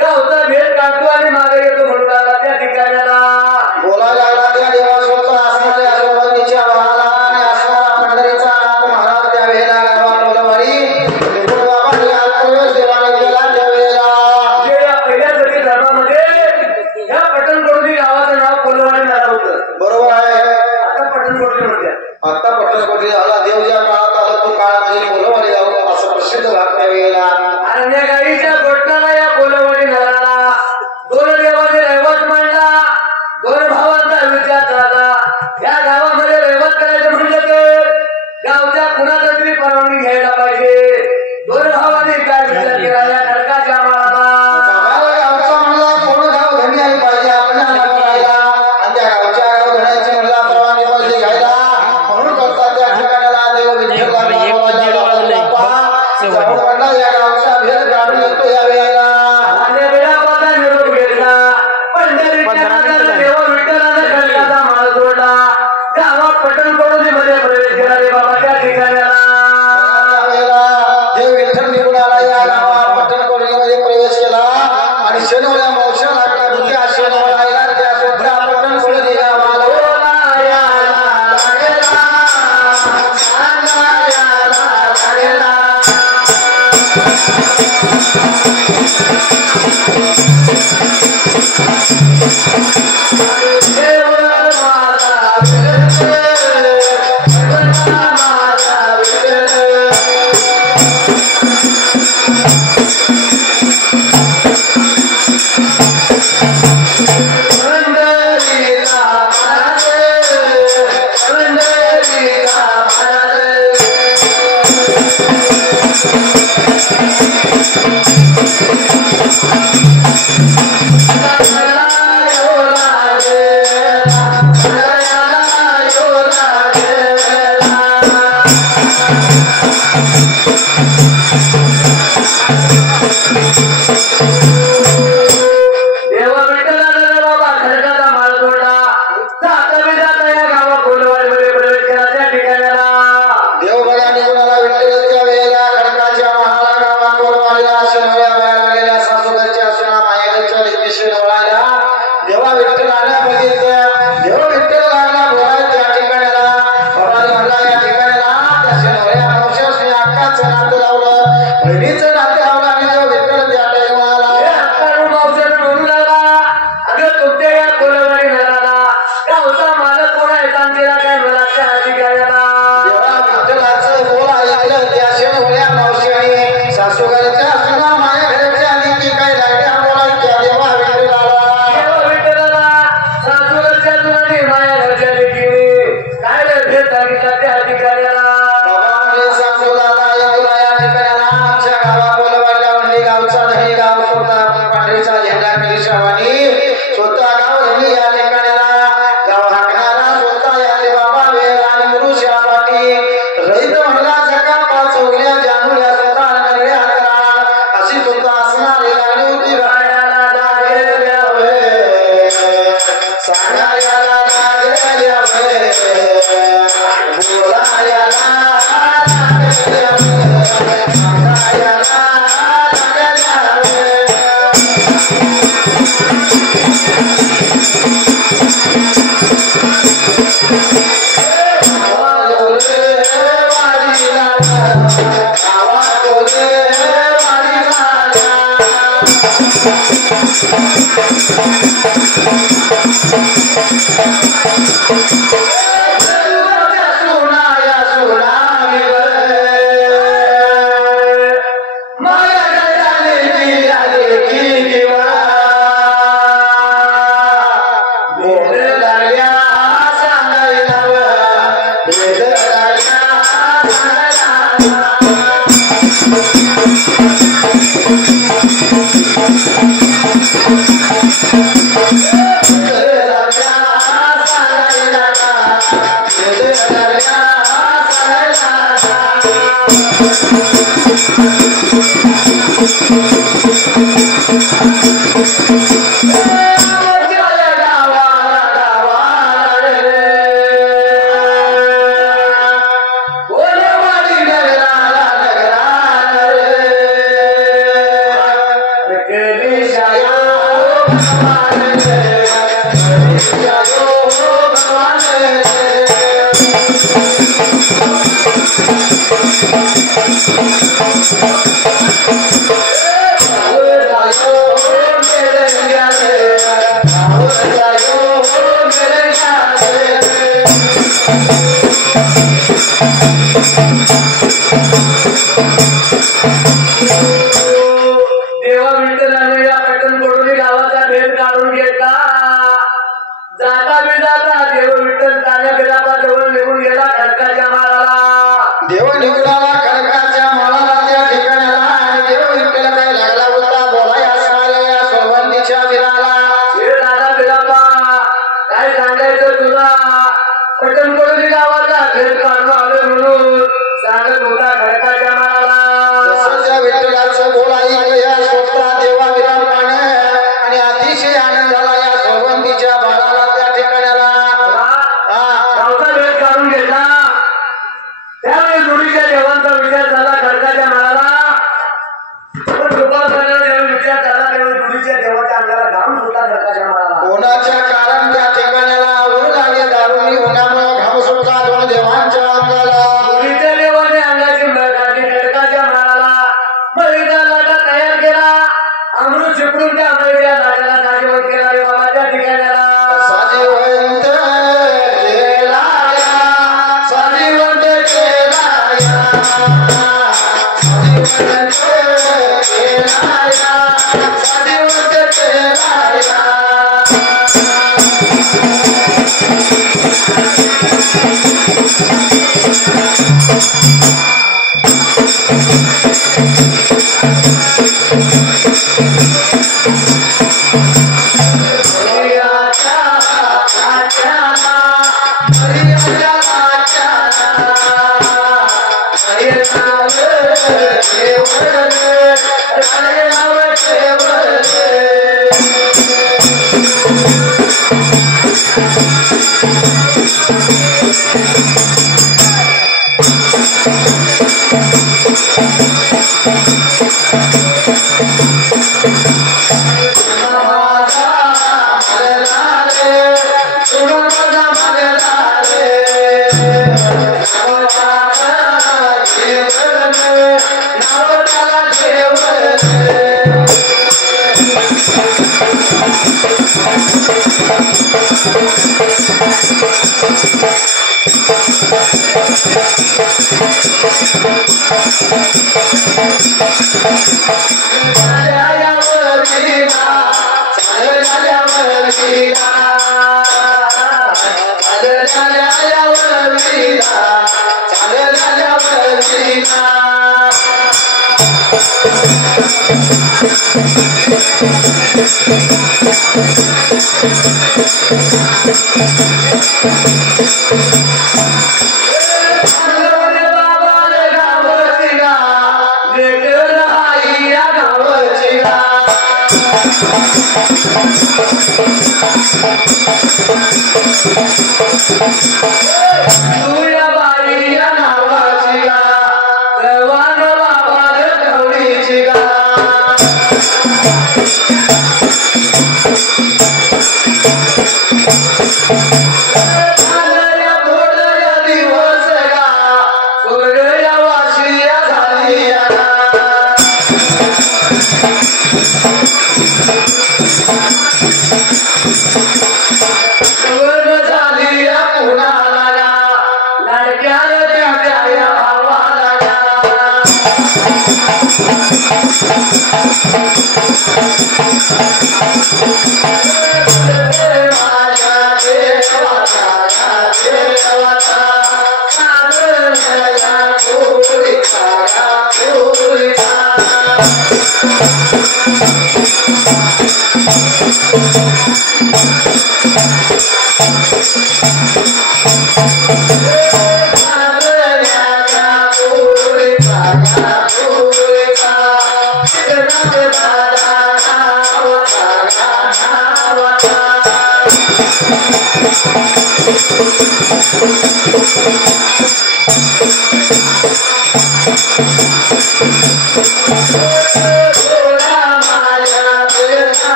गावचा भेद काढतो आणि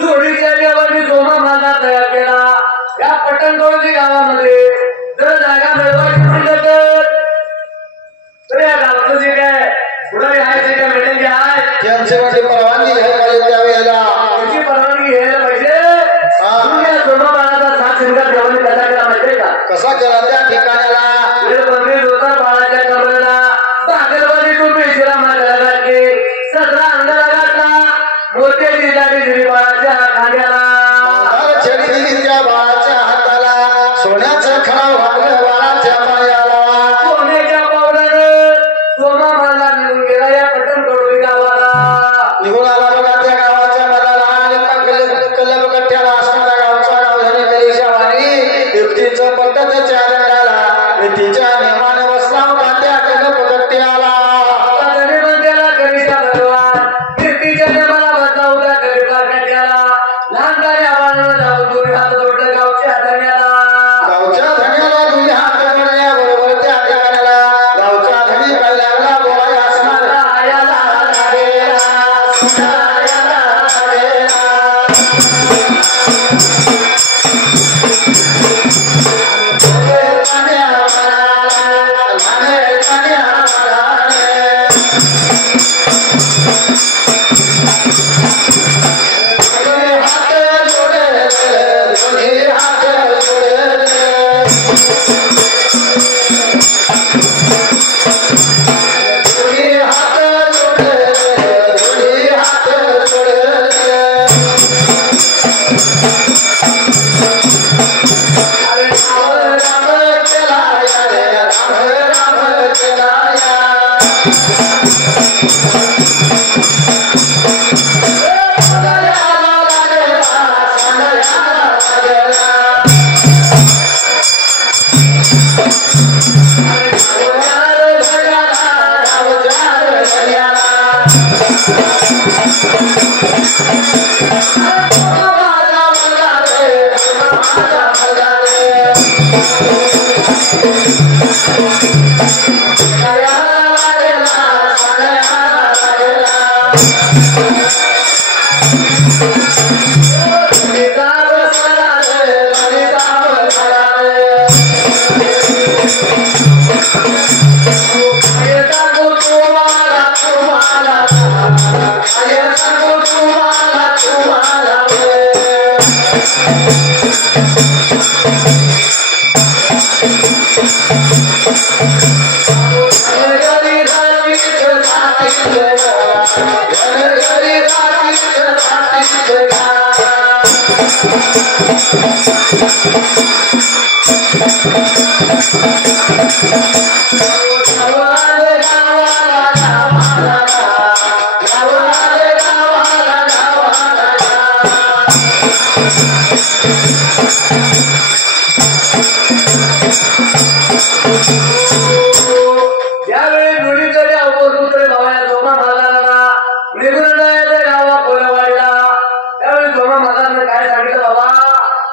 जोडीच्या देवाने सोमा माझा तयार केला या पटणकोळी गावामध्ये जर जागा मिळवायची म्हटलं तर या गावाचं जे काय पुढे आहे जे काय मिळेल आहे त्यांच्यासाठी परवानगी घ्यायला पाहिजे त्यावेळेला त्याची परवानगी घ्यायला पाहिजे सोमा बाळाचा सात शिंगात देवाने कसा केला माहितीये का कसा केला त्या ठिकाणाला वेळबंदी होता बाळाच्या कमरेला बागलवाडी टू पेशीला मारला की सदरा अंगाला घातला मोत्याची दाढी दिली बाळाच्या खांद्याला छडी दिली त्या बाळाच्या हाताला सोन्याचं खराब वागलं बाळाच्या पायाला सोन्याच्या पावलानं सोमा माझा निघून गेला या पटणकोळी गावाला निघून आला बघा त्या गावाच्या मधाला आणि कल्लब कट्ट्याला असणारा गावचा गाव झाली गरीशावानी युक्तीचं पटत त्या रंगाला तिच्या नेमाने बसला होता त्या कल्लब कट्ट्याला गणिमंत्याला गणेशा भगवान कीर्तीच्या नेमाला बसला होता गरीबा कट्ट्याला लहान गाडी आवाजानं जाऊन दोन्ही हात जोडलं गावच्या गावच्या धन्याला दुनी हात करण्याबरोबर त्या ठिकाणाला गावच्या धनी काय लागला बोलाय असणार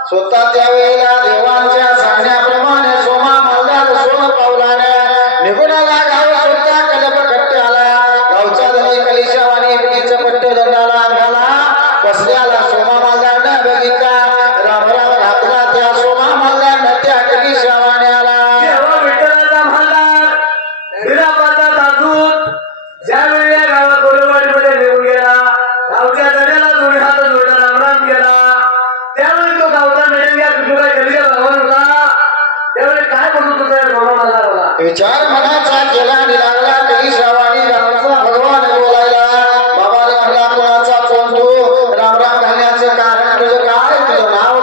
स्वतः त्यावेळेला देवांच्या सांगण्याप्रमाणे सोमा मल्हार सोम पावलाने निघून आला गाव स्वतः कलप कट्टे आला गावचा धनी कलिशावानी इकडीचं पट्ट दंडाला अंगाला बसल्याला सोमा मल्हारने बघितला राम राम घातला त्या सोमा मल्हारने त्या कलिशावाण्याला देवा विठ्ठलाचा मल्हार विलापाचा दासूत ज्यावेळी या गावात कोलेवाडीमध्ये निघून गेला गावच्या दड्याला दोन्ही हात जोडला रामराम गेला त्यावेळी तो गावचा नडंग्या तुझ्या कलिया भावन होता त्यावेळी काय म्हणत होता सोमा मल्हारला विचार मनाचा केला आणि लागला कलिशावाणी रामचा भगवान बोलायला बाबाने म्हणला कोणाचा कोण तू राम राम घालण्याचं कारण तुझं काय तुझं नाव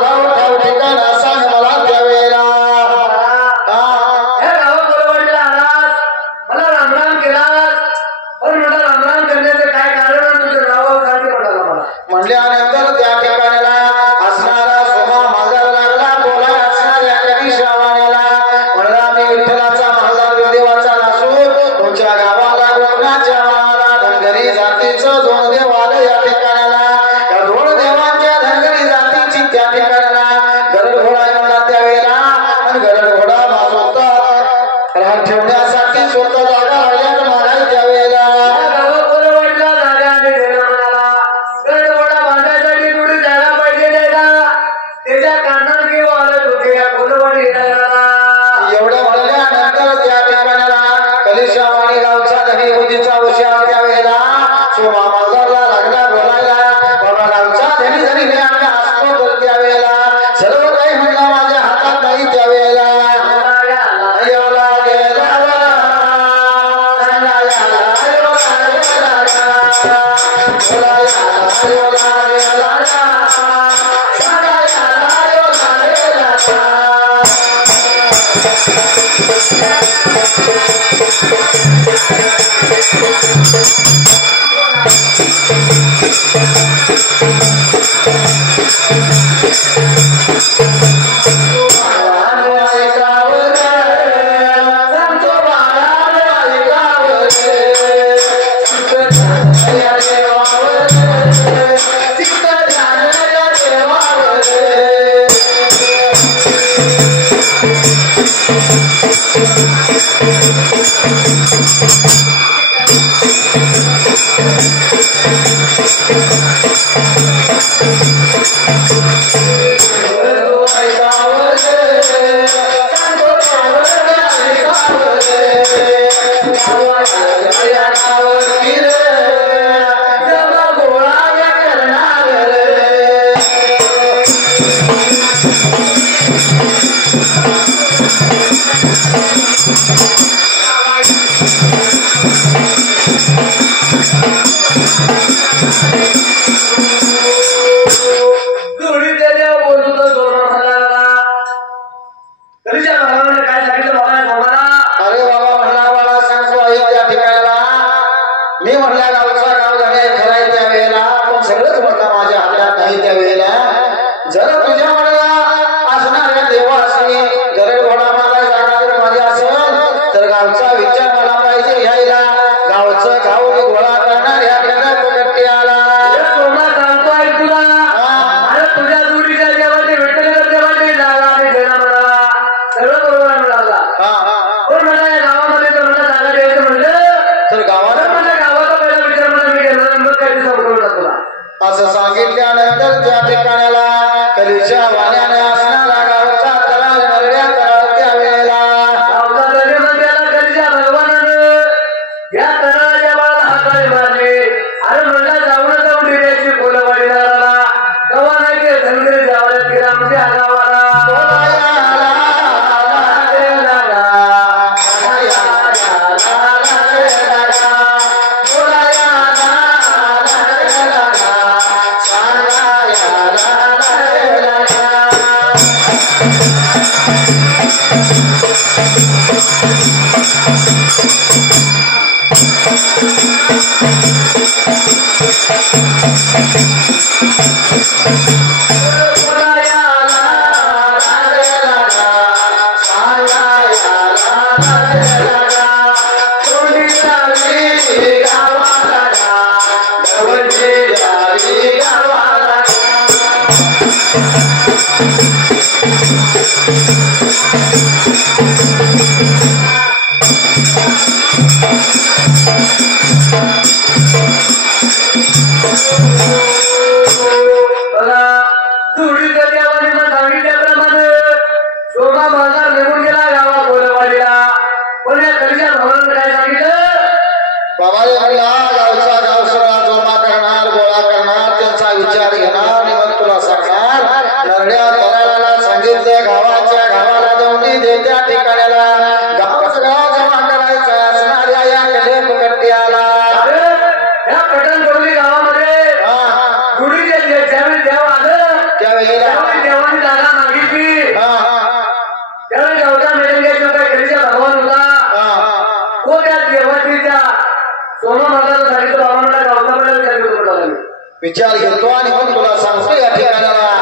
विचार घेतो आणि मग तुला सांगतो या ठिकाणाला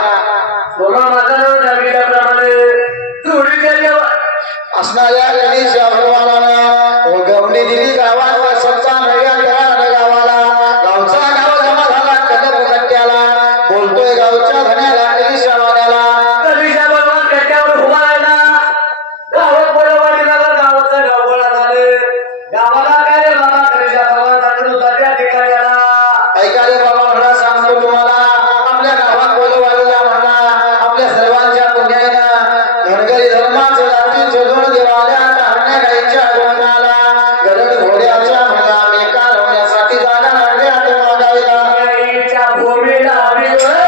असणाऱ्या गणेशा भगवानाला व गवणी दिली गावाला सत्ता नव्या गावाला गावचा गाव जमा झाला कदम कट्ट्याला बोलतोय गावच्या धन्याला गणेशा वाण्याला गणेशा भगवान कट्ट्यावर उभा राहिला गावात बोलवाडीला गावाचा गावगोळा झाले गावाला काय रे बाबा गणेशा भगवान सांगत होता त्या ठिकाणी ऐका रे बाबा मला सांगतो तुम्हाला आपल्या गावात बोलवाडीला म्हणा आपल्या सर्वांच्या पुण्याईनं धनगरी धर्माचं रात्री जगून देवाल्या टारण्या गायच्या गोंगाला गरड घोड्याच्या म्हणा मेका लावण्यासाठी जागा लागल्या ते मागायला गाईच्या भूमीला देवा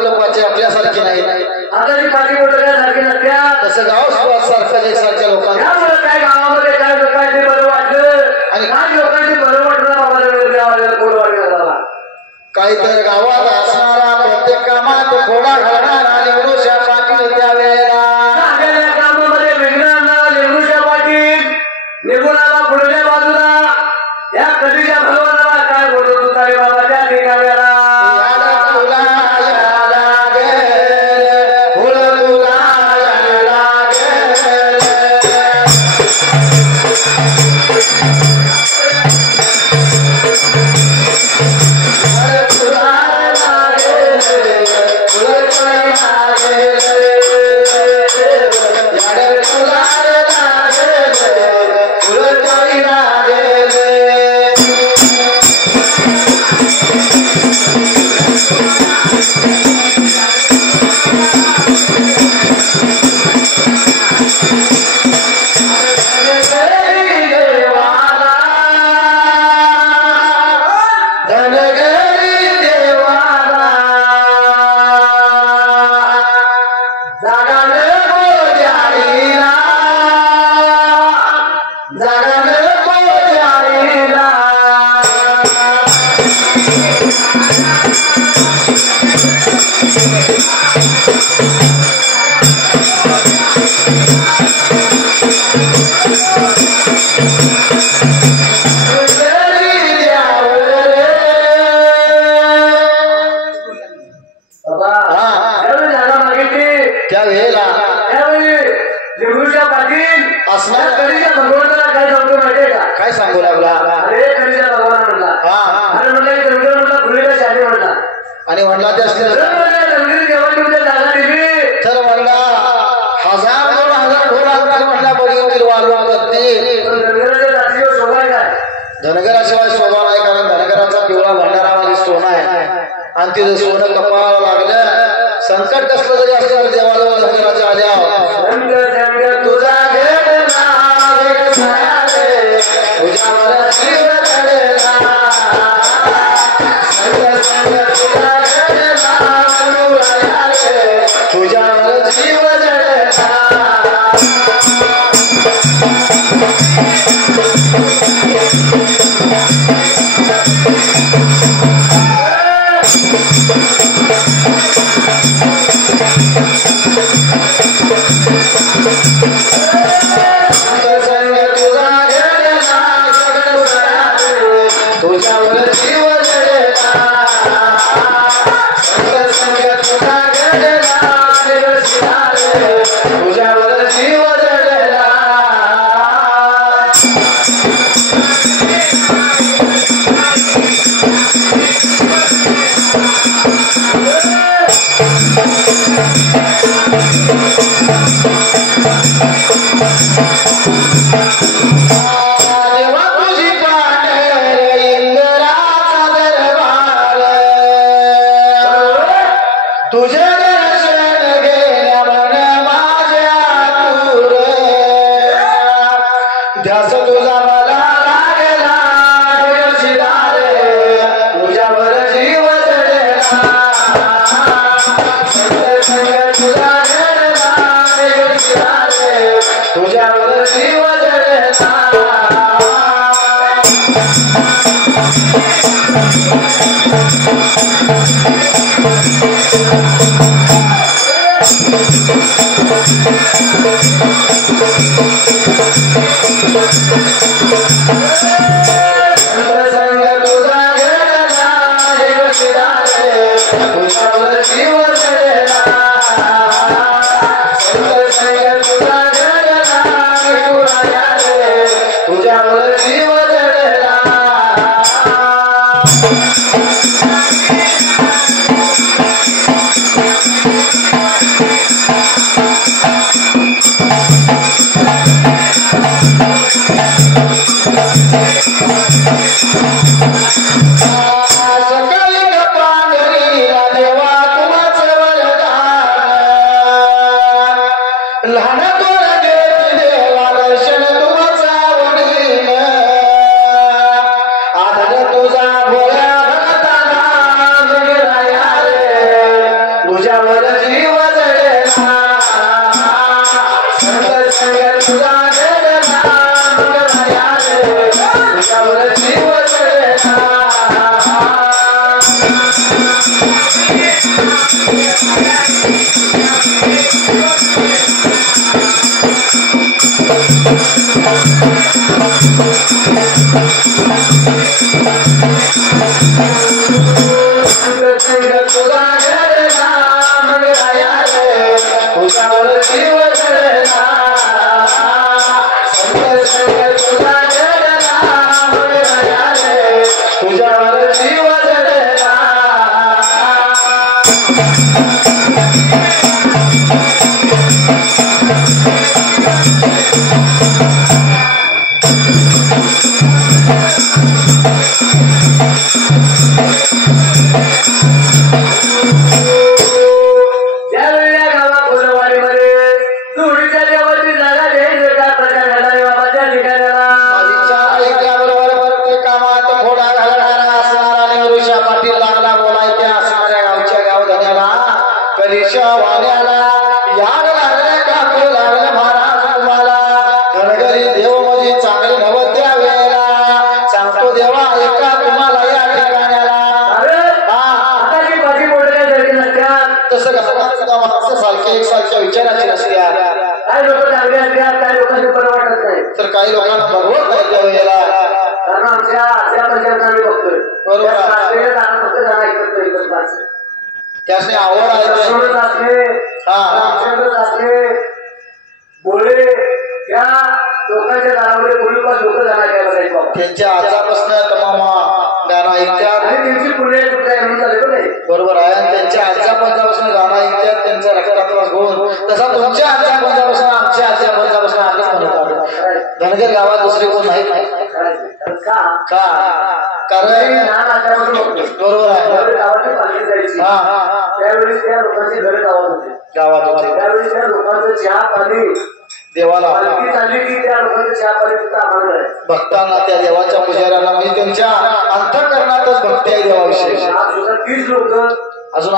बोटं पाची आपल्यासारखी नाही. आता ती पाठी बोटं काय सारखी नसत्या. तसं गाव सारखं जैसारख्या लोकांना त्यामुळे काय गावामध्ये काय लोकांनी बरं वाटलं आणि काय लोकांनी बरं वाटलं आम्हाला कोण वाटलं. काही तर गावात असणारा प्रत्येक कामात घोडा घालणारा निवडूशा पाटील त्यावेळेला कामामध्ये विघ्नांना निवडूशा पाटील निघून आला पुढच्या बाजूला. या कधीच्या भगवानाला काय बोलत होता रे बाबा त्या ठिकाणाला. काय सांगू लागला. अरे कधीच्या भगवान म्हटला. अरे म्हटला आणि म्हणला त्या जागा दिली तर म्हणला 1000-2000 ढोल म्हटला बळी वालवा करते. धनगराशिवाय शोभा नाही. कारण धनगराचा पिवळा भंडारावाली सोनं आहे आणि तिथं सोनं कपाळावं लागलं. संकट कसलं जरी असलं देवाला धनगराच्या आल्या तुझा तुझ्यावर जीव सकाळी पांढरी देवा तुमच तुझ्यावर जीव जडला संग संग तुझा जडला मंगराया रे तुझ्यावर जीव जडला काही लोकांना भगवत नाही त्या वेळेला कारण आमच्या आजच्या पंचायत आम्ही बघतोय त्याने आवड आहे बोळे त्या लोकांच्या दारामध्ये पूर्वीपास लोक जाणार त्यांच्या आजापासून तमामा गाणं ऐकतात आणि त्यांची पुण्य बरोबर आहे आणि त्यांच्या आजच्या पंजापासून गाणं ऐकतात त्यांचा रक्ताचा गुण तसा तुमच्या आजच्या पंजापासून आमच्या आजच्या पंजापासून आम्हीच म्हणत आहोत धनगर गावात दुसरे कोण नाही का कारण बरोबर आहे गावाची पालखी जायची त्यावेळेस त्या लोकांची घरे गावात होते त्यावेळेस त्या लोकांचं चहा पाणी देवाला चालली की त्या लोकांचं चहा पाणी सुद्धा आम्हाला भक्तांना त्या देवाच्या पुजाऱ्यांना म्हणजे त्यांच्या अंतःकरणातच भक्ती आहे देवाविषयी सुद्धा 30 लोक अजून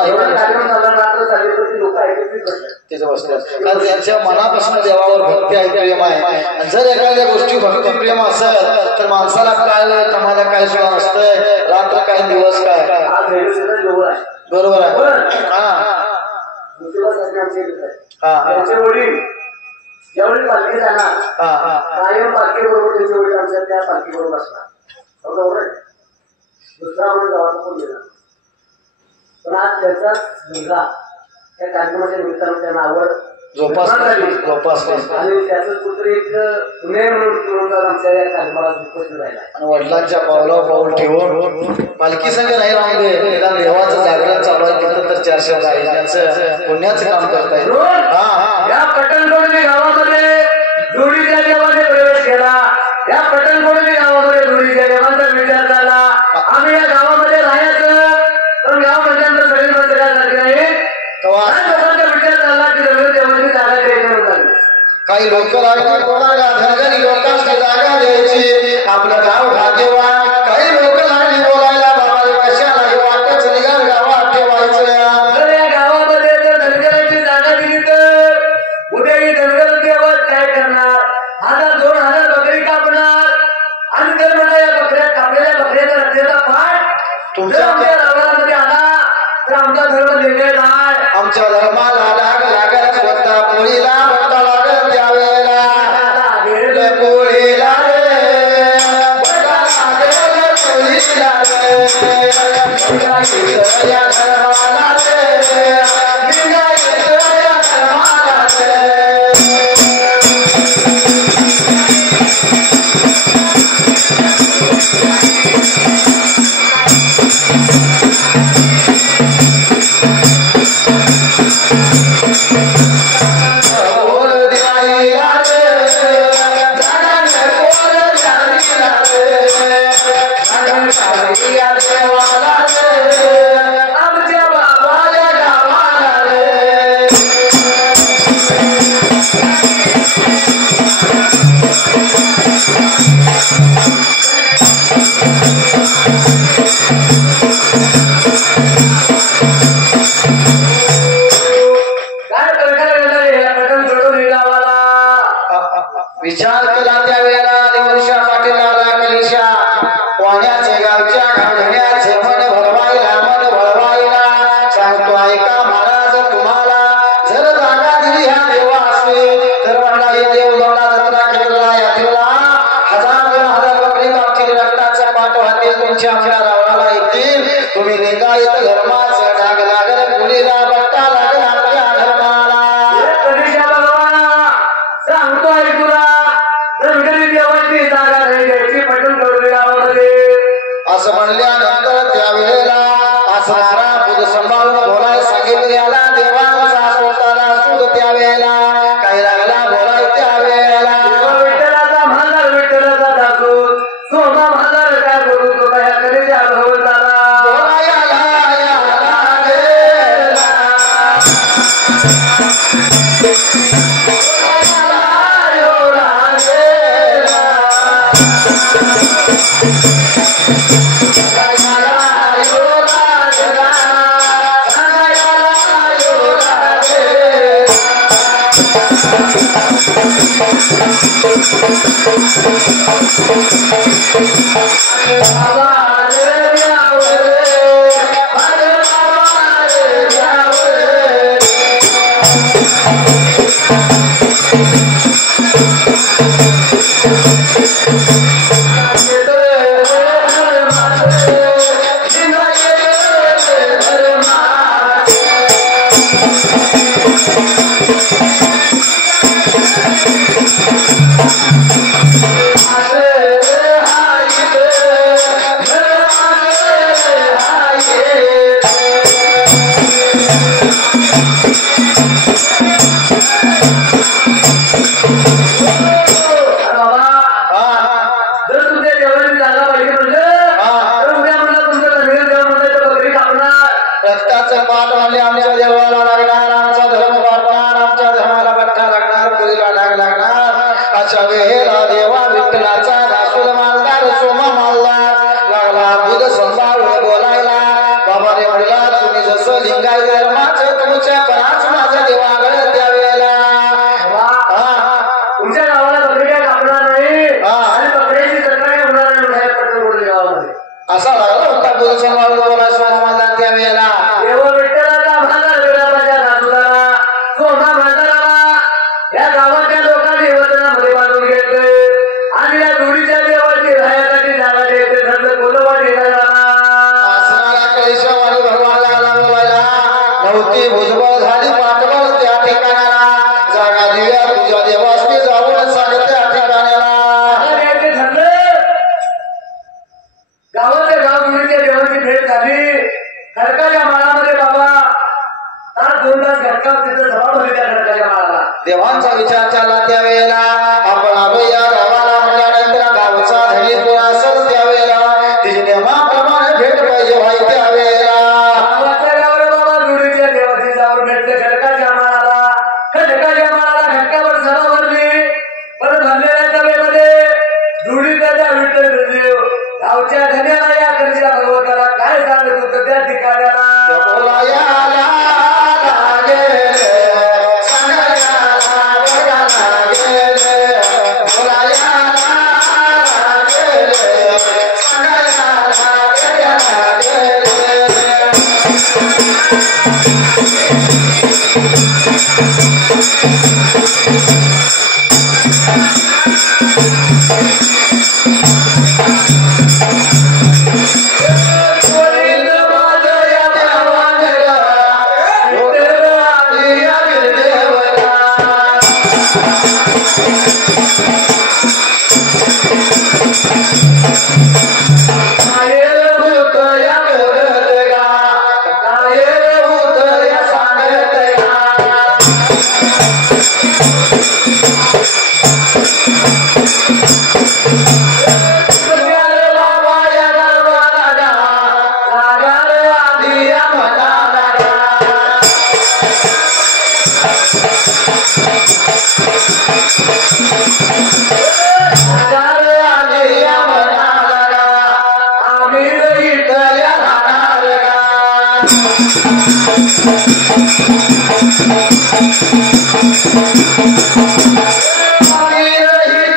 कारण त्यांच्या मनापासून देवावर भक्ती आहे प्रेम आहे जर एखाद्या गोष्टी भक्ती प्रेम असेल तर माणसाला काय कमाला काय सुद्धा नसतंय रात्र काय दिवस काय बरोबर आहे त्यांचे वडील ज्यावेळी पालखी जाणार कायम पालखी बरोबर त्यांचे वडील आमच्या त्या पालखी बरोबर असणार बरोबर आहे दुसरा म्हणून गावात कोण गेला पण आज त्याचाच मुलगा त्या कार्यक्रमाच्या निमित्तानं त्यांना आवड जोपासली आणि त्याचं कुठतरी एक पुणे म्हणून आमच्या या कार्यक्रमाला उपस्थित राहिला आणि वडिलांच्या पावलावर पाऊल ठेवून पालखी संघ नाही राहून दे देवाचं जागरण चालू आहे तिथं तर 400 त्यांचं पुण्याचं काम करताय या पटणकोडली गावामध्ये जोडीच्या देवाने प्रवेश केला या पटणकोडली गावामध्ये जोडीच्या देवांचा विचार झाला आम्ही या गावामध्ये राहायचं पण गाव म्हणजे सगळी माणसं काय झाली आहे लोकांचा विचार झाला की रवींद्र देवांची जागा द्यायची म्हणतात काही लोक लागणार कोणाला धनगरी लोकांची जागा द्यायची आपलं गाव भाग्यवान काही लोक लागली बोलायला बाबा कशाला वाटच निघाल गावात ठेवायचं या गावामध्ये जर धनगराची जागा दिली तर उद्या ही धनगर देवत काय करणार 1000-2000 बकरी कापणार आणि तर म्हणा या बकऱ्या कापलेल्या बकऱ्याचा रक्ताचा पाठ तुमच्या गावामध्ये आला तर आमचा धर्म निर्णय आहे आमच्या धर्माला लाग लागत स्वतः पोळीला बघता लागत त्यावेळेला पोळीला विचार केला त्यावेळेला देवऋषा पाटील लागला कलिशा वाण्याचे गावच्या घाण्याचे मन भरवायला सांगतो ऐका महाराज तुम्हाला जर जागा दिली ह्या देवा असते तर म्हणला हे देव दोंडा जत्रा केलेला यात्रेला 1000 बकरी कापतील रक्ताचा पाठ वाहतील तुमच्या आमच्या रावणाला येतील तुम्ही लिंगायत धर्माचा डाग लागल मुलीला बट्टा लागल आपल्या धर्माला सांगतो आहे तुला धनगरी देवाची जागा नाही द्यायची पटून करून गावामध्ये असं म्हणल्यानंतर त्यावेळेला असणारा बुध सांभाळून बोलाय सांगितले याला देवाचा स्वतःला सुद त्यावेळेला काही लागला बोलाय त्यावेळेला विठ्ठलाचा म्हातार विठ्ठलाचा दासून सोमा म्हातार काय बोलू तो काय कलेच्या भगवंताला बोलायला रक्ताचं पाठ वाले आमच्या देवाला लागणार आमचा धर्म वाढणार आमच्या धर्माला बट्टा लागणार मुलीला डाग लागणार अशा वेळेला देवा विठ्ठलाचा दासूल मालदार सोमा मालदार लागला बुध संभाळून बोलायला बाबा रे म्हणला तुम्ही जसं लिंगाय धर्माचं तुमच्या पराच माझा देवागड त्यावेळेला तुमच्या गावाला बकरी काय कापणार नाही आणि बकऱ्याची जत्रा काय होणार नाही पटकन गावामध्ये असा लागला होता बुध संभाळून बोलाय स्वामी मालदार त्यावेळेला देव विठ्ठलाचा म्हातार विठ्ठलाच्या दासूला सोमा म्हाताराला या गावाच्या लोकांनी वतनामध्ये बांधून घेतले आणि या जोडीच्या देवाची राहण्यासाठी जागा द्यायचे ठरलं कोलवाड येणार असणारा कलिशावाणी भगवान लागला बोलायला नव्हती भुजबळ झाली पाठबळ त्या ठिकाणाला जागा दिल्या तुझ्या देवासनी जाऊन सांग त्या ठिकाणाला गावाच्या गाव जोडीच्या देवाची भेट झाली खडकाच्या माळामध्ये बाबा तास 2 तास घटका तिथं सभा भरली त्या खडकाच्या माळाला देवांचा विचार चालला त्यावेळेला आपण आलो या गावाला म्हणल्यानंतर गावचा धनी तो असेल त्यावेळेला तिची नियमाप्रमाणे भेट पाहिजे व्हाय त्यावेळेला गावाच्या गावाला बाबा जोडीच्या देवाची जाऊन भेटले खडकाच्या माळाला घटकावर सभा भरली पण भरलेल्या सभेमध्ये जोडीच्या त्या विठ्ठल देव गावच्या धन्याला या कलिशा भगवंताला काय सांगत होतं त्या ठिकाणाला आम्ही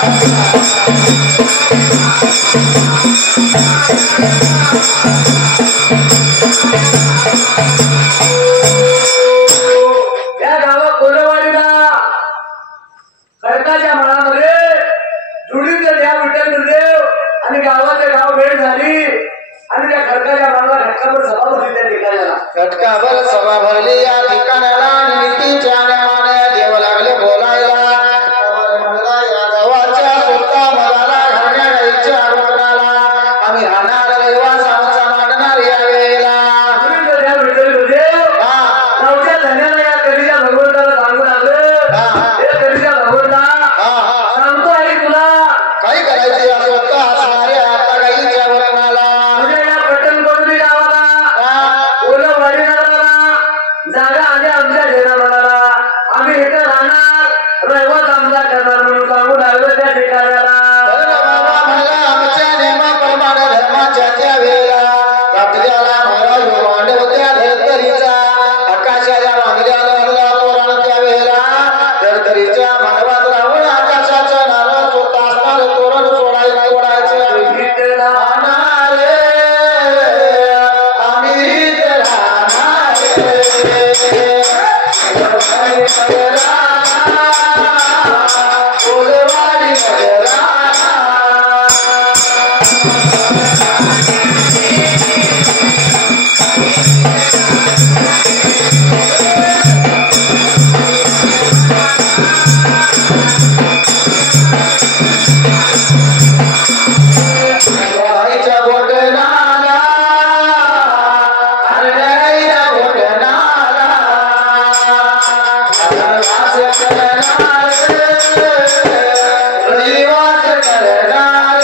या गावात कोलवाडीला खडकाच्या मळामध्ये जुडीचं द्या विठ्ठल देव आणि गावाचे गाव भेट झाली आणि त्या खडकाच्या मळाला खटकावर सभा होती त्या ठिकाणाला. खटकावर सभा भरली या ठिकाणाला नीतीच्या नावाने देव लागले बोलायला. या गावाच्या सुद्धा मनाला घालण्या गाईच्या गोत्राला आम्ही राहणार रहिवास आमचा मांडणार या वेळेला. जुडीचं द्या विठ्ठल देव गावच्या धन्याला या कधीच्या भगवंताला सांगून आलं. हे कधीच्या भगवंता सांगतो आहे तुला काही करायचे या स्वतः असणाऱ्या आता गाईच्या वर्णाला. तुझ्या या पट्टणकोंडी गावाला कोलवाडी नगराला जागा आल्या आमच्या जेवणाला आम्ही इथं राहणार रहिवास आमचा करणार म्हणून सांगून आलं त्या ठिकाणाला. बाबा म्हणला आमच्या नियमाप्रमाणे धर्माच्या त्या वेळेला रात्रीला महाराज मांडव त्या धर्तरीचा आकाशाच्या बांधल्याला हल्ला तोरण त्या वेळेला धर्तरीच्या मानवात राहून आकाशाचं नारळ स्वतः असणार तोरण सोडायला ओढायचं. राहणार आम्ही इथं राहणार कोलवाडी गाईच्या गोठणाला अरे गाईच्या गोठणाला रहिवास करणार रहिवास करणार.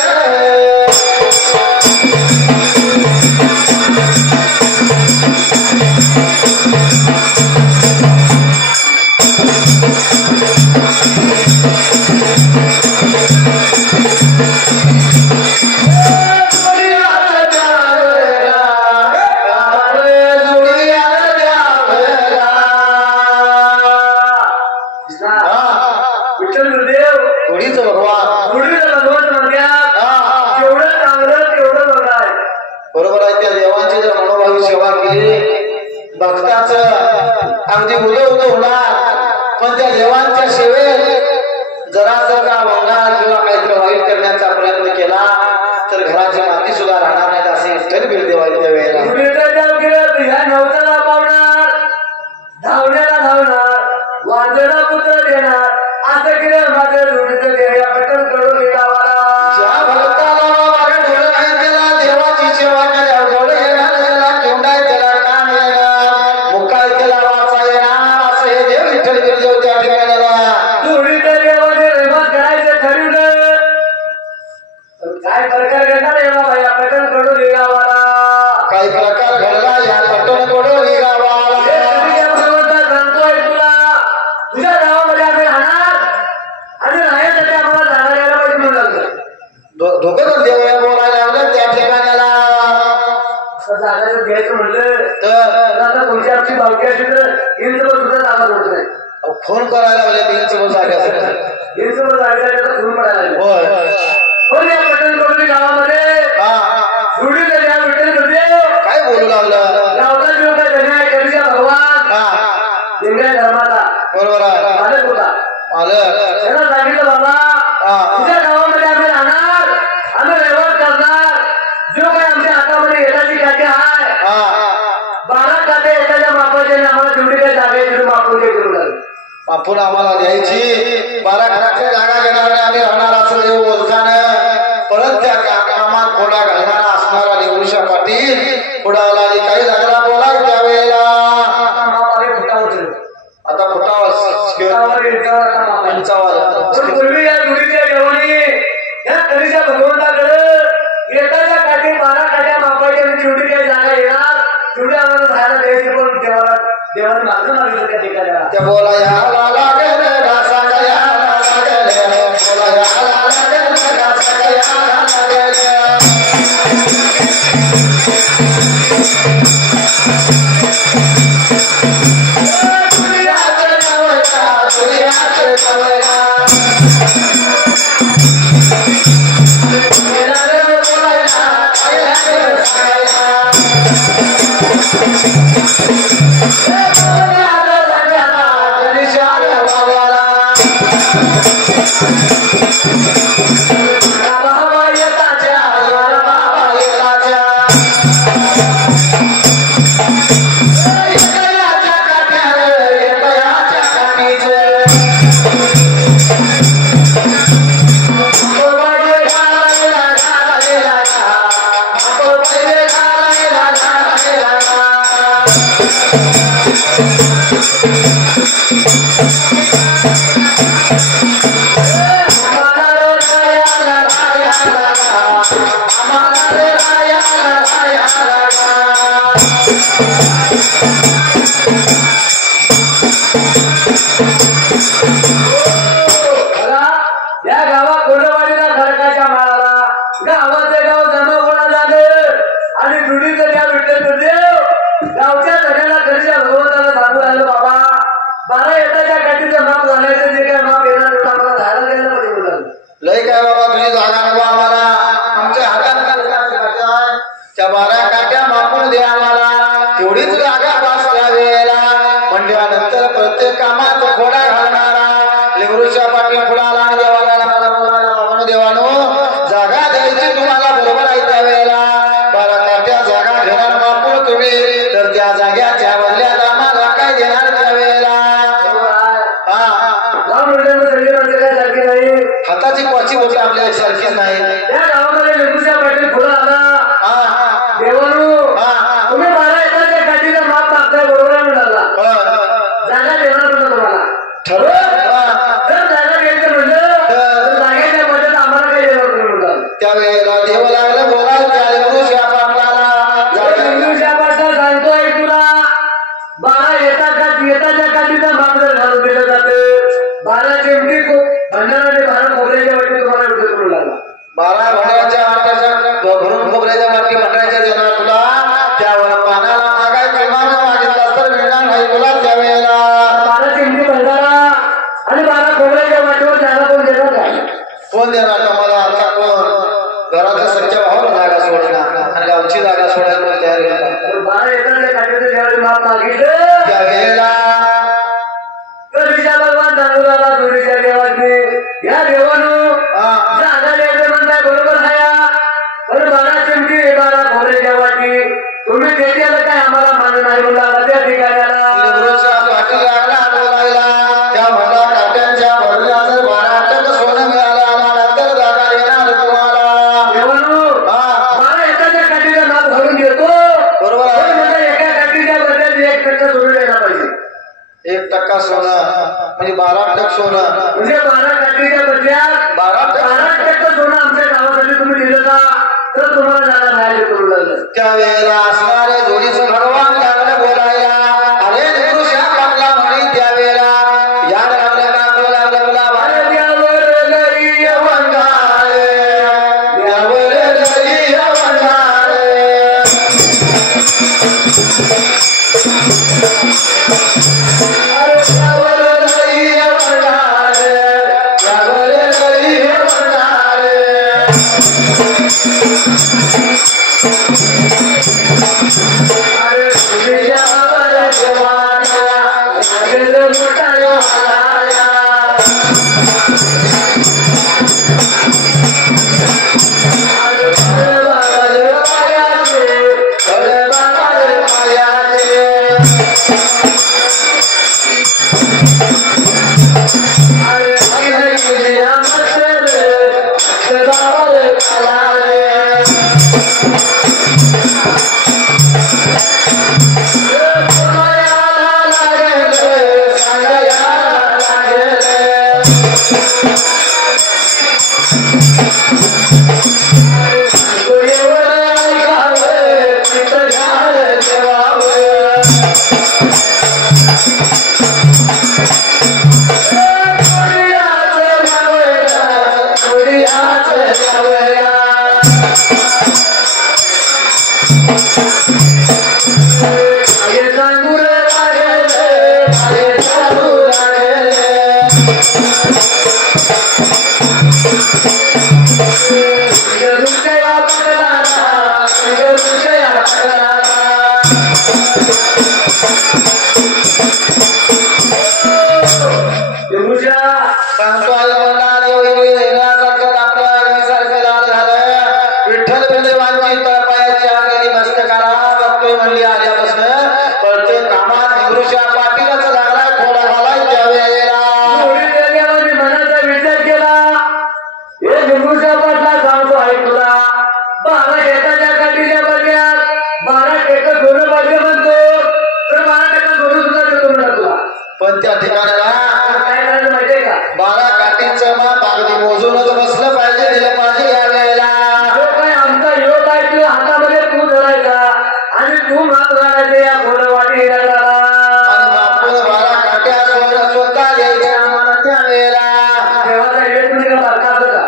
विठ्ठल गुरुदेव थोडीच भगवान गुरुदेव भगवंत म्हणतात जेवढं चांगलं तेवढं बरं आहे. बरोबर आहे. त्या देवांची जर मनोभावी सेवा केली भक्ताचं अगदी उदय होणार. पण त्या देवांच्या सेवेत जरा जर का वागणार किंवा काहीतरी वाईट करण्याचा प्रयत्न केला तर घराची माती सुद्धा राहणार नाही असे विठ्ठल बिरदेवाले त्या वेळेला. गुरुदेव केलं ह्या नवसाला पावणार धावण्याला धावणार वाजणा पुत्र देणार असं केलं माझं जोडीचं देव या पटन कडून गावाला. ज्या भक्ताला बाबा डोळे नाही त्याला देवाची सेवा केल्या डोळे येणार त्याला केवढाय त्याला काम येणार मुकाय त्याला वाचा येणार असं हे देव विठ्ठल बिरदेव त्या ठिकाणाला. जोडीचं देवाने रेमात करायचं ठरवलं पण काय प्रकार घडणार आहे बाबा या पटन कडून गावाला. काही प्रकार घडला या पटण कडून गावाला. भगवंता सांगतोय तुला तुझ्या गावामध्ये आम्ही राहणार आणि राहायसाठी आम्हाला जागा यायला पाहिजे म्हणून दोघं जण देव या बोलायला लागलं त्या ठिकाणाला. जागा घ्यायचं म्हणलं तर आता तुमची आमची बावकी असेल तर हिंदवर सुद्धा जागा होत नाही. फोन करायला लागले त्यांचं जाग्यासाठी. हिंदवर जायचं फोन पडायला लागले. होय पण या पटण कडोली गावामध्ये जुडीला ज्या विठ्ठल गुरुदेव काय बोलू लागलं. गावचा जो काय धन्य आहे कधीच्या भगवान लिंगाय धर्माचा बरोबर आहे. मालक होता. मालक त्याला सांगितलं बाबा तुझ्या गावामध्ये आम्ही राहणार आम्ही व्यवहार करणार जो काही आमच्या हातामध्ये येताची काटे आहे 12 काटे येताच्या मापाचे आम्हाला जेवढी काही जागा आहे तेवढी मापून करू लागले. आपण आम्हाला द्यायची 12 घराची जागा घेणार नाही आम्ही राहणार असं देव बोलताना परत त्या कामात खोडा घालणारा असणारा निवृषा पाटील खोडाला काही लागला बोलाय त्यावेळेला. आता पण पूर्वी या जुडीच्या देवानी या कधीच्या भगवंताकडे येताच्या काठी 12 काट्या मापायच्या आणि जेवढी काही जागा येणार तेवढी आम्हाला राहायला द्यायची. पण देवाने मागणं मागितलं त्या ठिकाणी त्या बोला याला लागेल घासा याला लागेल बोला याला लागेल घासा याला लागेल. दुनियाचं नवरा दुनियाचं नवरा या गावात कोलवाडीला खडकाच्या माळाला गावाचे गाव जमा गोळा झालं आणि जुडीचं त्या विठ्ठल देव गावच्या सगळ्याला घरच्या भगवंताला सांगू राहिलं बाबा 12 येताच्या काठीचं माप झाल्याचं जे काय माप येणार तेवढं आम्हाला झालं द्यायला पाहिजे बोलायला लय काय बाबा तुझी जागा नको आम्हाला आमच्या हातात त्या 12 काट्या मापून द्या आम्हाला तेवढीच जागा पास त्या वेळेला म्हणल्यानंतर प्रत्येक कामात घोडा घालणारा लेबरूच्या पाठी फुलाला देवाला बाबानो देवानो जागा द्यायची तुम्हाला बरोबर आहे त्या वेळेला 12 काट्या जागा घेणार मापून तुम्ही तर त्या जाग्याच्या बदल्यात आम्हाला काय देणार त्या वेळेला हाताची पाची बोट आपल्याला सारखीच नाही त्या गावामध्ये लेबूच्या पाठी फुलं आला देवानो तुम्ही 12 येताच्या काठीचा माप मागताय बरोबर मिळाला जागा देणार म्हणलं तुम्हाला जर जागा घ्यायचं म्हणलं तर जागेच्या बदल्यात आम्हाला काही देणार तुम्ही म्हणतात त्यावेळेला देव लागलं बोलायला त्या लेबरूच्या पाटला सांगतोय तुला 12 येताच्या काठीचा माप जर घालून दिलं जातं 12 चिमटी भंडारा आणि 12 खोबऱ्याच्या वाटी तुम्हाला विठ्ठल करू लागला 12 भंडाराच्या वाट्याच्या भरून खोबऱ्याच्या वाटी भंडाराच्या देणार तुला त्यावर पानाला मागाय प्रमाण मागितला तर मिळणार नाही तुला त्यावेळेला 12 चिमटी भंडारा आणि 12 खोबऱ्याच्या वाटीवर जागा कोण देणार काय कोण देणार तुम्हाला आता कोण घराच्या सच्च्या भावाला जागा सोडणार आणि गावची जागा सोडायला कोण तयार होता 12 येताच्या काठीचं ज्यावेळी माप मागितलं त्यावेळेला भगवान चांदुराला जोडीच्या देवाची या देवानो जागा द्यायचं म्हणताय बरोबर आहे पण 12 चिमटी 12 खोबऱ्याच्या वाटी तुम्ही देत्याला काय आम्हाला मान नाही बोलला त्या ठिकाणाला पाठी लागला बोलायला त्या भला काट्यांच्या भरल्या जर 12 टक्के सोनं मिळालं आम्हाला तर जागा येणार तुम्हाला देवानो 12 येताच्या काठीचा नाव घालून घेतो बरोबर आहे म्हणजे एका काठीच्या बदल्यात 1% सोनं द्यायला पाहिजे 1% सोनं म्हणजे 12% सोनं म्हणजे 12 काठीच्या बदल्यात 12% सोनं आमच्या गावासाठी तुम्ही दिलं का तर तुम्हाला जागा नाही करू लागलं त्यावेळेला असणाऱ्या जोडीचं भगवान लागलं बोलायला अरे लेबरूच्या पाटला म्हणे त्यावेळेला याद लागलं का बोलायला तुला द्यावर लई वंगारे द्यावर लई वंगारे पण त्या ठिकाणाला काय करायचं माहितीये का 12 काठीचं माप अगदी मोजूनच बसलं पाहिजे दिलं पाहिजे या वेळेला काय आमचा योग आहे की हातामध्ये तू धरायचा आणि तू माप घालायचे या कोणवाडी नगराला आणि मापून 12 काठ्या स्वतः द्यायच्या आम्हाला त्या वेळेला देवाचा एक म्हणजे बारका असं का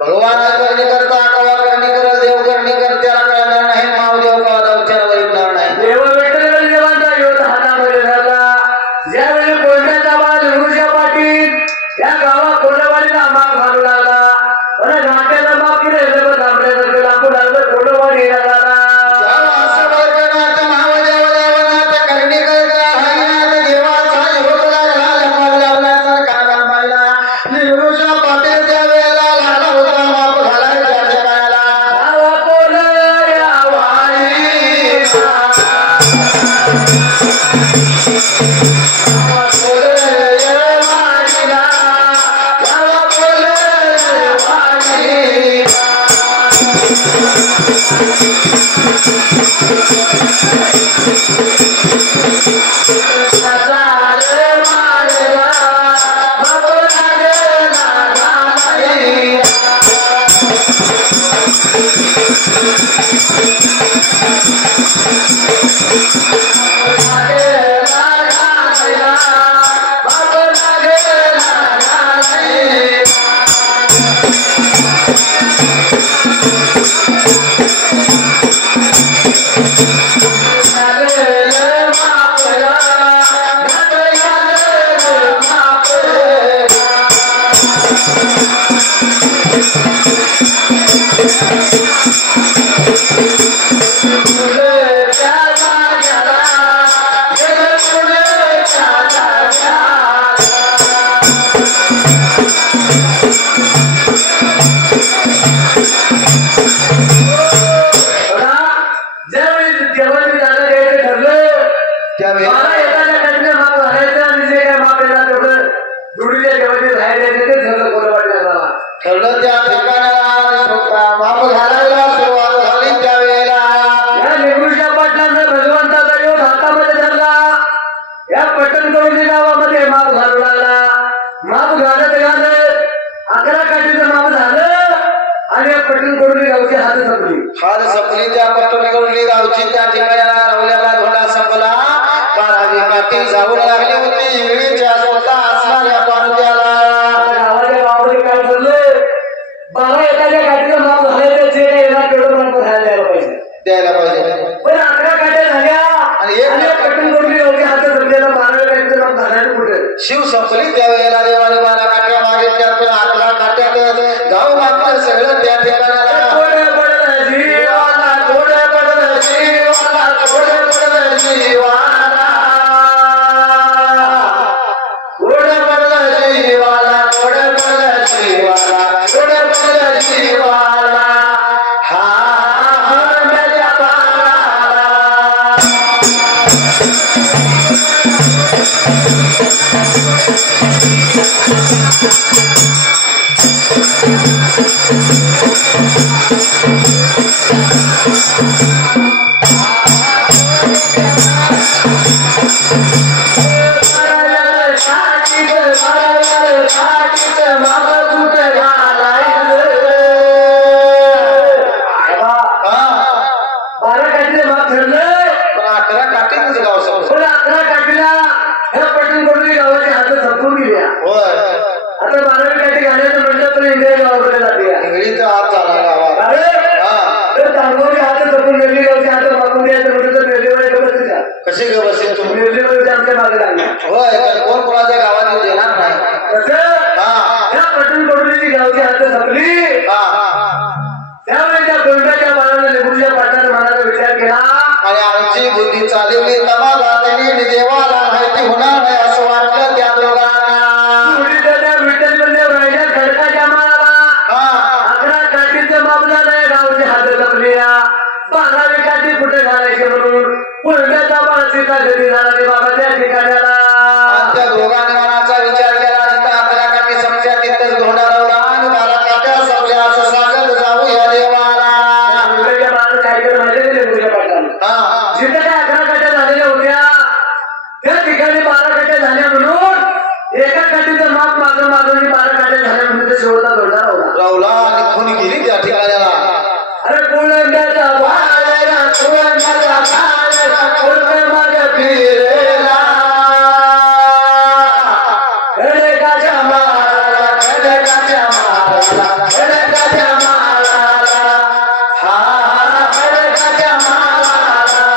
भगवान करणी करता कवा करणी करल देव करणी कर त्याला कळणार नाही माव देव कवा देवच्याला वैभणार नाही देव विठ्ठल देवाचा योग हातामध्ये धरला ज्यावेळी कोयत्याचा बाळ निवृषा पाटील या गावात कोणवाडीला माप घालू लागला पण घाट्याला माप केलं थांबल्यासारखं लागू लागलं कोणवाडी नगराला ठरलं त्या ठिकाणाला माप घालायला सुरुवात झाली त्यावेळेला या निवृषा पाटलांचा भगवंताचा योग हातामध्ये धरला या पट्टणकवली गावामध्ये माप घालू लागला माप घालत घालत 11 काठीचं माप झालं आणि या पट्टणकवली गावची हात सपली त्या पट्टणकवली गावची त्या ठिकाणाला रावल्याला धोंडा संपला 12 काठी जाऊ लागली होती इंगळीच्या स्वतः असणाऱ्या पाणत्याला गावाच्या गावामध्ये काय ठरलं 12 एखाद्या काठीचं माप घालायचं जे काही येणार तेवढं माप घालायला द्यायला पाहिजे पण 11 काठ्या झाल्या आणि पट्टणकवली गावची हात जमलेला 12 काठीचं माप घालायचं कुठं शिव संपली त्यावेळेला देवाने 12 काठ्या मागितल्या पण 11 काठ्यात गाव मात्र सगळं त्या ठिकाणाला कशी ग बसेल तुम्ही होय कोण कोणाच्या गावात येणार नाही पट्टणकवलीची गावची हात संपली त्यामुळे त्या कोणत्याच्या बाळाने निवृषा पाटलाने मनाचा विचार केला आणि आमची बुद्धी चालवली तमाला त्यांनी देवाला माहिती होणार नाही असं वाटलं त्या दोघांना त्या विठ्ठल राहिल्या खडकाच्या माळाला 11 काठीचं माप झालंय गावची हात जपली 12 काठी कुठे घालायचे म्हणून पुण्याचा बाळ सीता घरी झाला रे बाबा त्या ठिकाणाला त्या दोघांनी मनाचा विचार केला तिथं 11 काठी संपल्या तिथंच धोंडा लावला आणि 12 काठ्या संपल्या असं सांगत जाऊ या देवाला बाळ काय केलं माहिती निवृषा पाटलानं जिथे त्या 11 काठ्या झालेल्या होत्या त्या ठिकाणी 12 काठ्या झाल्या म्हणून एका काठीचं माप मागून दुरावला आणि खून केली त्या ठिकाणाला. अरे कुळंगाचा बाळा कुळंगाचा बाळा कुळ माझ्या फिरेला खडकाच्या माळाला खडकाच्या माळाला खडकाच्या माळाला हा खडकाच्या माळाला.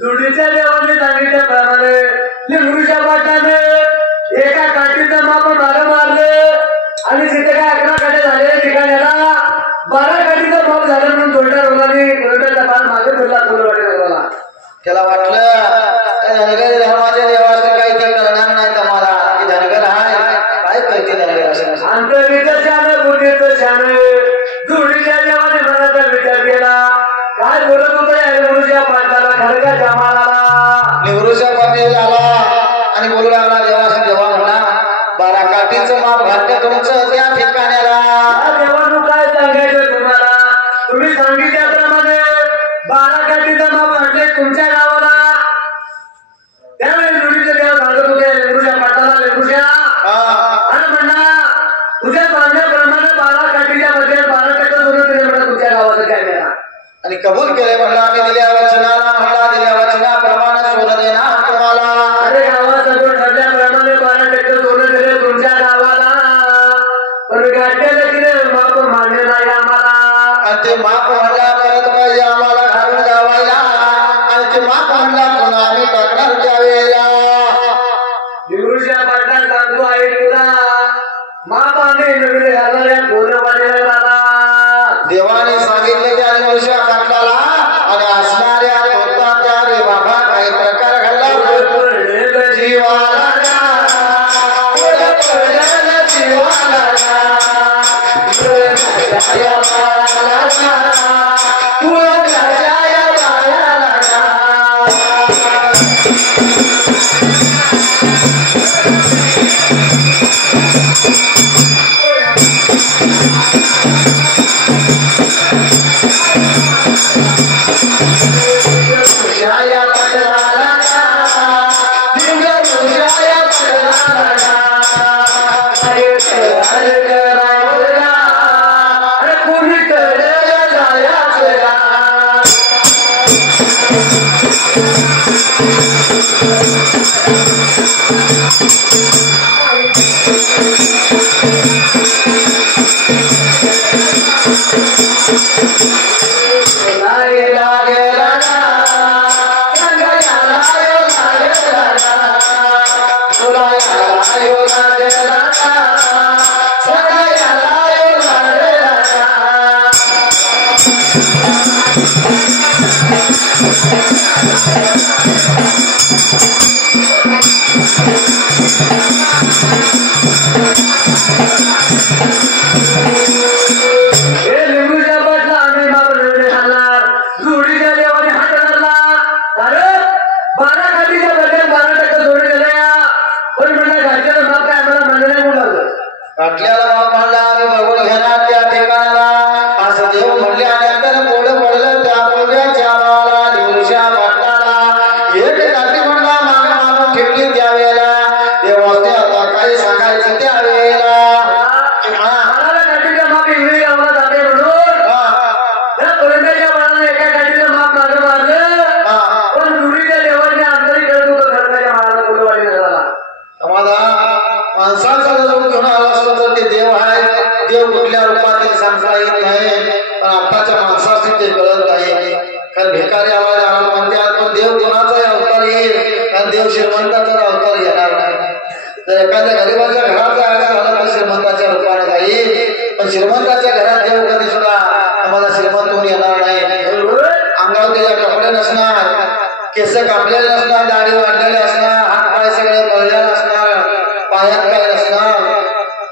जुडीच्या देवाने सांगितल्याप्रमाणे लिंगरूच्या पाटाने एका काठीचं माप मागं मारलं आणि तिथे काय 11 काठे झाले ठिकाण्याला 12 काठीचं माप झालं म्हणून जोडल्या रोगाने गोल्डनचा पान मागे फिरला फुलवाडीला. त्याला वाटलं धनगर धर्माच्या देवाचं काही ते करणार नाही का मला की धनगर आहे काय करते धनगर असं. अंतरीचं शान बुद्धीचं शान जुडीच्या देवाने मनाचा विचार केला. काय बोलत होतं या लिंगरूच्या पाटाला खडकाच्या माळाला. निवृत्तीच्या पाटील आला आणि बोलू लागला देवास देवा म्हणा 12 काठीचं माप घातलं तुमचं त्या ठिकाण्याला. देवानं काय सांगायचं तुम्हाला तुम्ही सांगितल्याप्रमाणे 12 काठीचं माप घातले तुमच्या गावाला. त्यावेळी जुडीचे देव सांगत होते लिंगरूच्या पाटाला लिंगरूच्या आणि म्हणा तुझ्या सांगण्याप्रमाणे 12 काठीच्या मध्ये 12% सोनं दिले म्हणा तुमच्या गावाचं काय मिळा आणि कबूल केले म्हणला आम्ही दिल्या वचनाला म्हणला दिल्या वचनाप्रमाणे सोनं देणार तुम्हाला. अरे गावासमोर ठरल्याप्रमाणे 12% सोनं दिले तुमच्या गावाला पण गाठ्याला दिले माप मान्य नाही आम्हाला. आणि ते माप म्हणला परत पाहिजे आम्हाला घालून जावायला आणि ते माप म्हणला पुन्हा आम्ही टाकणार त्यावेळेला. निवृत्तीच्या पाटला सांगतो आहे तुला माप आम्ही नवीन घालणाऱ्या बोलवाड्याला मला. देवाने सांगितले त्या निवृत्तीच्या पाटलाला आणि असणाऱ्या त्या रे बाबा काही प्रकार घडला जीवाला देव कुठल्या रूपातील सांगता येत नाही पण आताच्या माणसाची ते कळत नाही. कारण भिकारी आवाज आला म्हणतात, पण देव कोणाचाही अवतार येईल आणि देव श्रीमंताचा अवतार येणार नाही. तर एखाद्या गरीबाच्या घरात जायचं झालं तर श्रीमंताच्या रूपाने जाईल, पण श्रीमंताच्या घरात देव कधी सुद्धा आम्हाला श्रीमंत होऊन येणार नाही. अंगावर त्याच्या कपडे नसणार, केस कापलेले नसणार, दाढी वाढलेले असणार, हात पाय सगळे मळलेले असणार, पायात काय नसणार,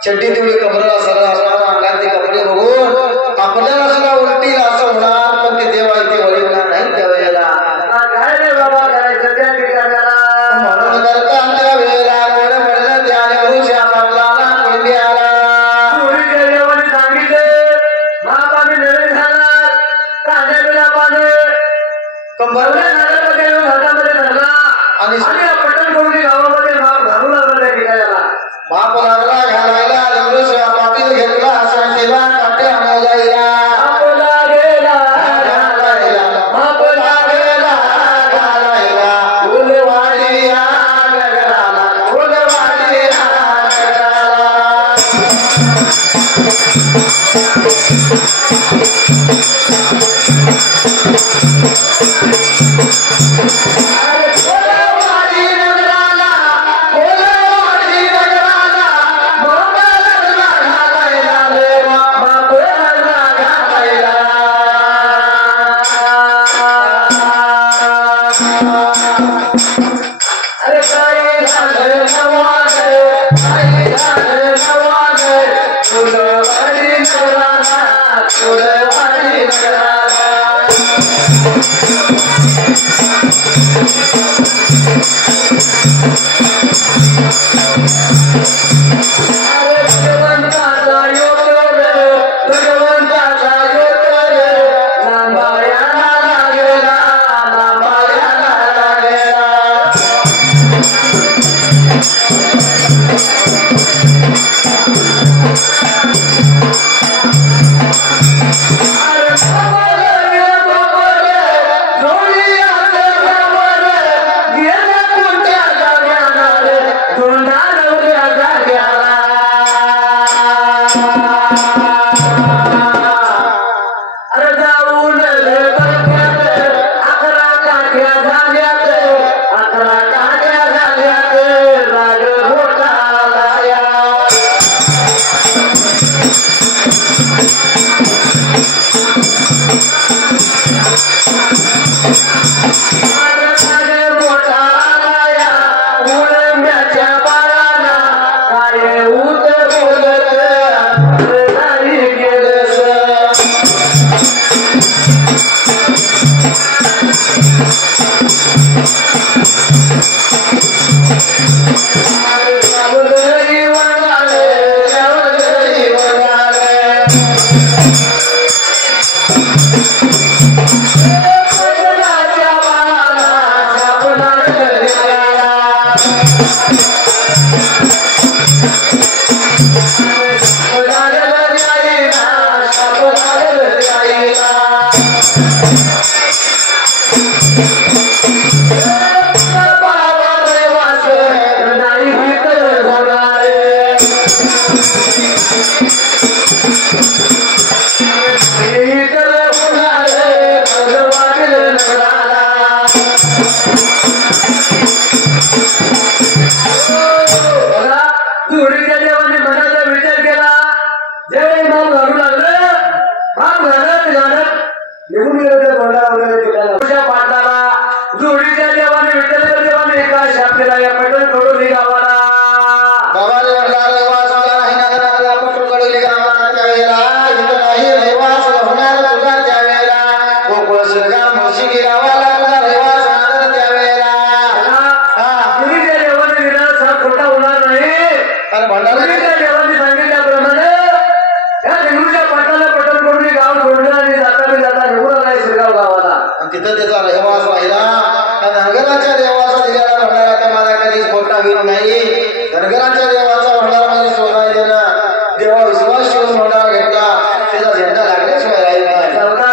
चड्डी तेवढी कमरेला सरळ असणार, अंगात ते कपडे बघून आपल्याला सुद्धा उलटी असं होणार. पण ते देव आहे ते वळवणार नाही त्यावेळेला. काय रे बाबा करायचं त्या ठिकाणाला म्हणून करता त्या वेळेला गोड पडलं त्याने वृषा आपला कुंडी आला. चोरीच्या देवाने सांगितले महापामी नवीन झाला कांद्या बिलापाने कंबरल्या नाल्यामध्ये येऊन हातामध्ये धरला आणि पटण करून गावामध्ये माप घालू लागला त्या ठिकाणाला. माप लागला घालायला वृषा पाटील घेतला असं तिला काटे आणा जाईला.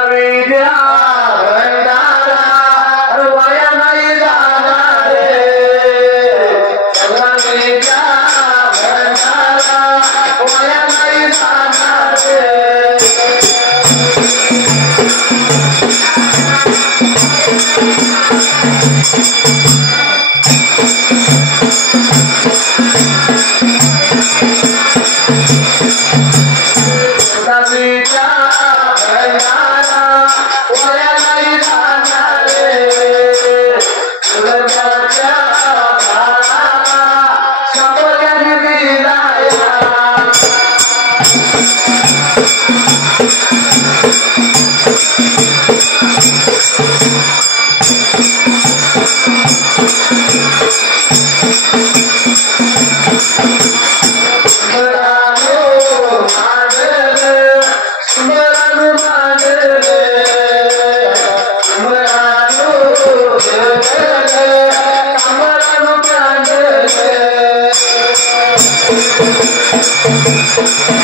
विद्या भंडारा Thank you.